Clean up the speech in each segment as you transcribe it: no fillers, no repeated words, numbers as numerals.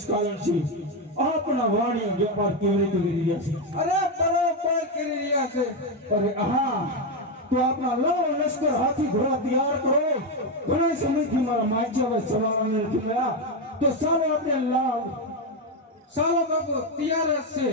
જ કારણ છે આપણા વાણી વ્યાપાર કેવી રીતે કરી રહ્યા છે. અરે બરોબર કરી રહ્યા છે. અરે હા, તો આપણા લાવ લશ્કર હાથી ઘોડા તૈયાર કરો. ઘણા સમયથી મારા માજ્યા સવારને નથી મળ્યા, તો ચાલો આપણે લાવ. ચાલો બાપુ, તૈયાર જ છે.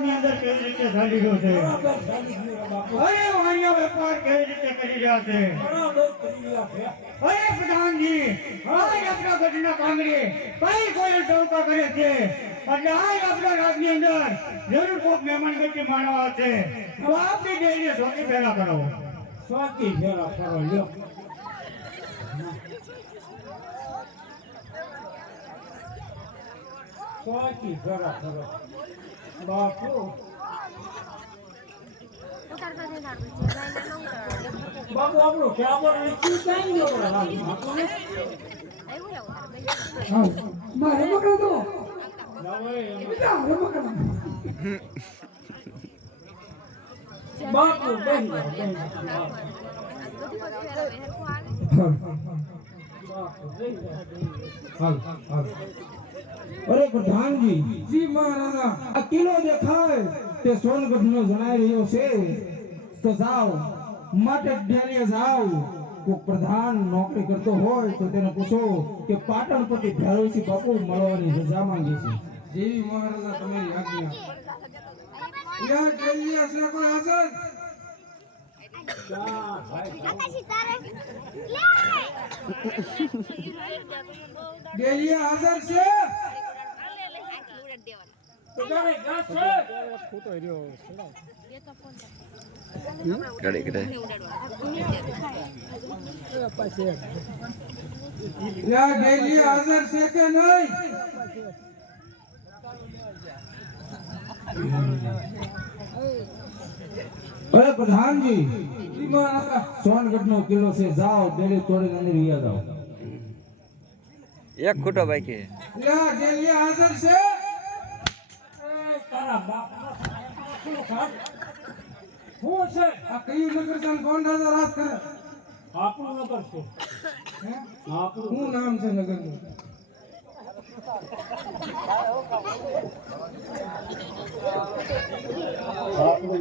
ની અંદર કેવી રીતે ચાલી રહ્યો છે? અરે વાણિયા વેપાર કેવી રીતે કરી રહ્યા છે? અરે પ્રધાનજી, આજ આપણા ગઢના કાંગરી કઈ કોઈ ટોકા કરે છે, એટલે આજ આપણા રાજની અંદર જરૂર કોઈક મહેમાન ગતિ માણવા છે, તો આપની ડેરીએ સોટી ફેરા કરો. સ્વાતી ફેરા કરો લ્યો. સ્વાતી ફેરા કરો બાપુ. બાપુ આપણું ક્યાં નથી કઈ ગયો મારે પકડો તો બાપુ અરે પ્રધાનજી જી મહારાણા. આ કિલ્લો દેખાય તે સોનગઢ નો જણાઈ રહ્યો છે, તો જાઓ માટે ડેલીએ જાઓ. કોઈ પ્રધાન નોકરી કરતો હોય તો તેને પૂછો કે પાટણ પરથી ભૈરવસિંહ બાપુ મળવાની રજા માંગે છે. જેવી મહારાણા તમારી આજ્ઞા. યા ડેલિયા છે કોઈ હાજર? ડેલિયા હાજર છે ઘડી ઘડી યા ડેલિયા હાજર છે કે નહીં અરે પ્રધાનજી જી મહારાજા સોનગઢનો કિલ્લો છે, જાઓ ડેલી તોડીને અંદર વિયા જાઓ. એક ખૂટો બાકી યા ડેલિયા હાજર છે હું છે આ કયું નગર છે ને કોણ રાજા રાજ કરે આપણું નગર છે હે? આપણું શું નામ છે નગરનું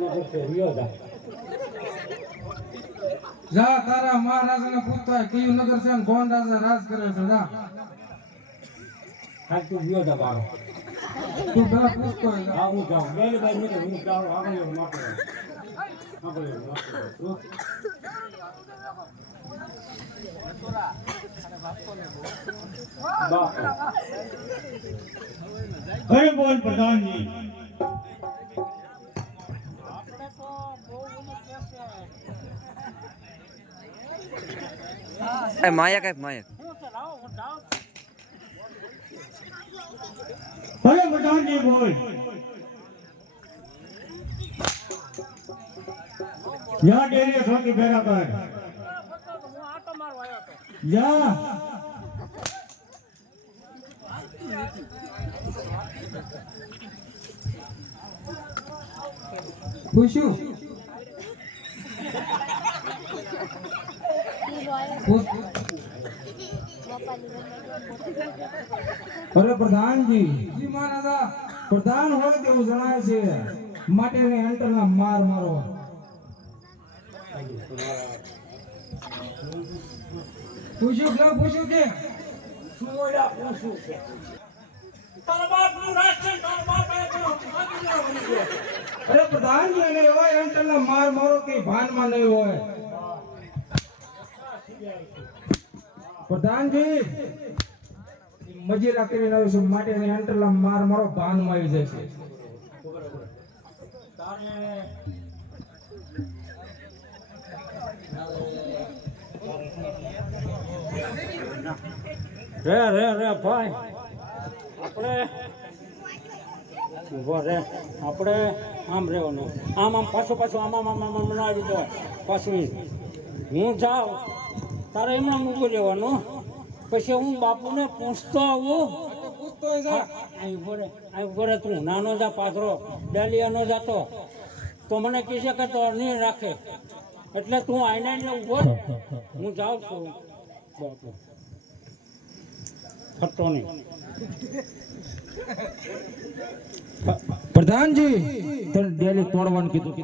નગર છે રિયોદા જા તારા મહારાજાને પૂછતો હોય કયું નગર છે ને કોણ રાજા રાજ કરે છે જા આ તું રિયોદા બારો તું પેલા પૂછતો હોય જા. આ હું જાઉં બેન ભાઈ મને હું જાઉં આગળ માપો अरे बोल प्रधान जी એ માયા કઈ માયા अरे प्रधान जी बोल यहाँ डेरी छोटी फेरा कर जा પૂછ્યું પૂછ. અરે પ્રધાનજી જી મહારાજા પ્રધાન હોય તેવું જણાય છે, માટે એને એન્ટરના માર મારો. પૂછ્યું કે પૂછ્યું કે અરે પ્રધાનજી એને એવા એન્ટરના માર મારો કે ભાનમાં નહીં હોય. પ્રધાનજી મજીરા કરીને આવ્યો છું, માટે એને એન્ટરના માર મારો ભાનમાં આવી જશે. રે ભાઈ આપણે ઉભો રે આપણે આમ રહેવાનું આમ પાછું આમ બનાવી દો પાછું હું જાઉં તારે એમણે ઊભું રહેવાનું પછી હું બાપુને પૂછતો આવું પૂછતો હોય જા. અહીં ઉભો રે તું નાનો જા પાથરો ડાલિયાનો જાતો તો મને કહે છે કે તો નહીં રાખે એટલે તું આઈને ઉભો રહે. હું જાઉં છું બાપુ ફટતો નહીં પ્રધાનજી તને ડેલી તોડવાનું કીધું.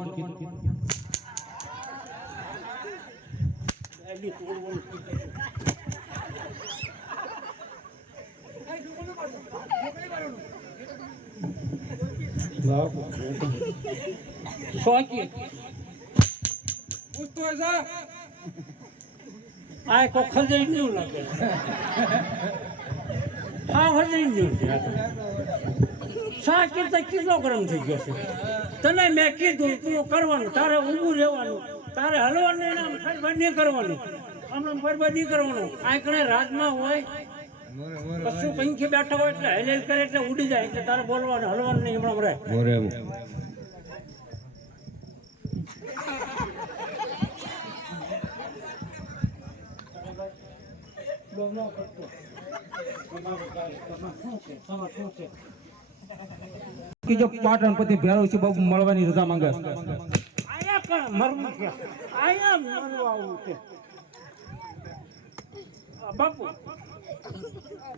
શોકી પૂછતો હોય જા. આ કોઈ ખજઈ નહીં લાગે હા ખજઈ નહીં છે શા કરતા કિલો ગરમ થઈ ગયો છે તને મેં કીધું તું કરવાનું તારે ઊભું રહેવાનું તારે હલવાનું એના ફરફર નહીં કરવાનું આમ ફરફર નહીં કરવાનું આંકડે રાજમાં હોય કશું પંખી બેઠા હોય એટલે હેલેલ કરે એટલે ઉડી જાય એટલે તારે બોલવાનું હલવાનું નહીં હમણાં રહે કે જો પાટણ પતિ ભેરો છે બાબુ મળવાની રજા માંગે. આયા પણ મરવું છે આયા મરવું આવું છે બાપુ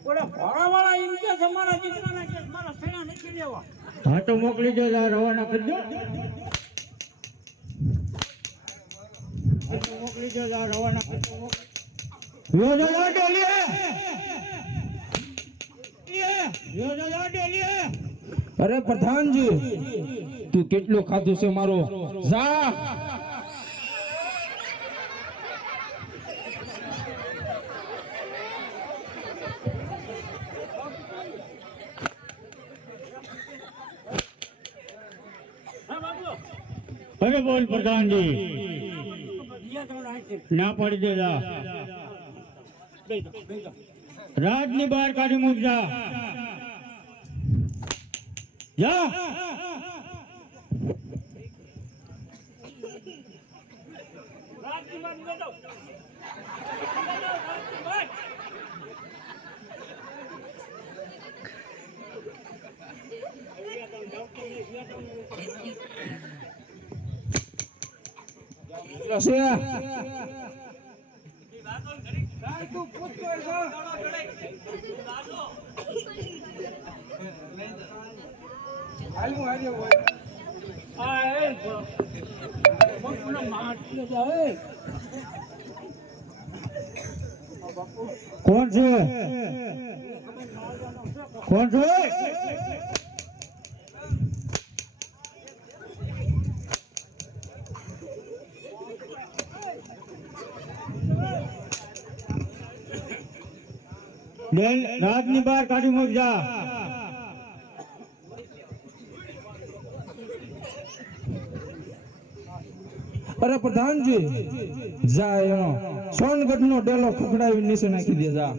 ઓલા ભોળાવાળા એમ કે છે મારા દીકરાના કે મારા સૈયા નથી લેવા હા તો મોકલી દો રવાના કરી દો મોકલી દો રવાના કરી દો અરે પ્રધાનજી તું કેટલું ખાધું છે મારો? જા અરે બોલ પ્રધાનજી ના પાડી દેજા રાજની બહાર કાઢી મૂકજા જા કોણ છે કોણ છે બેન રાજની બહાર કાઢી મૂકજા અરે પ્રધાનજી જા એનો સોનગઢ નો ડેલો ખખડાવી નીચે નાખી દે જા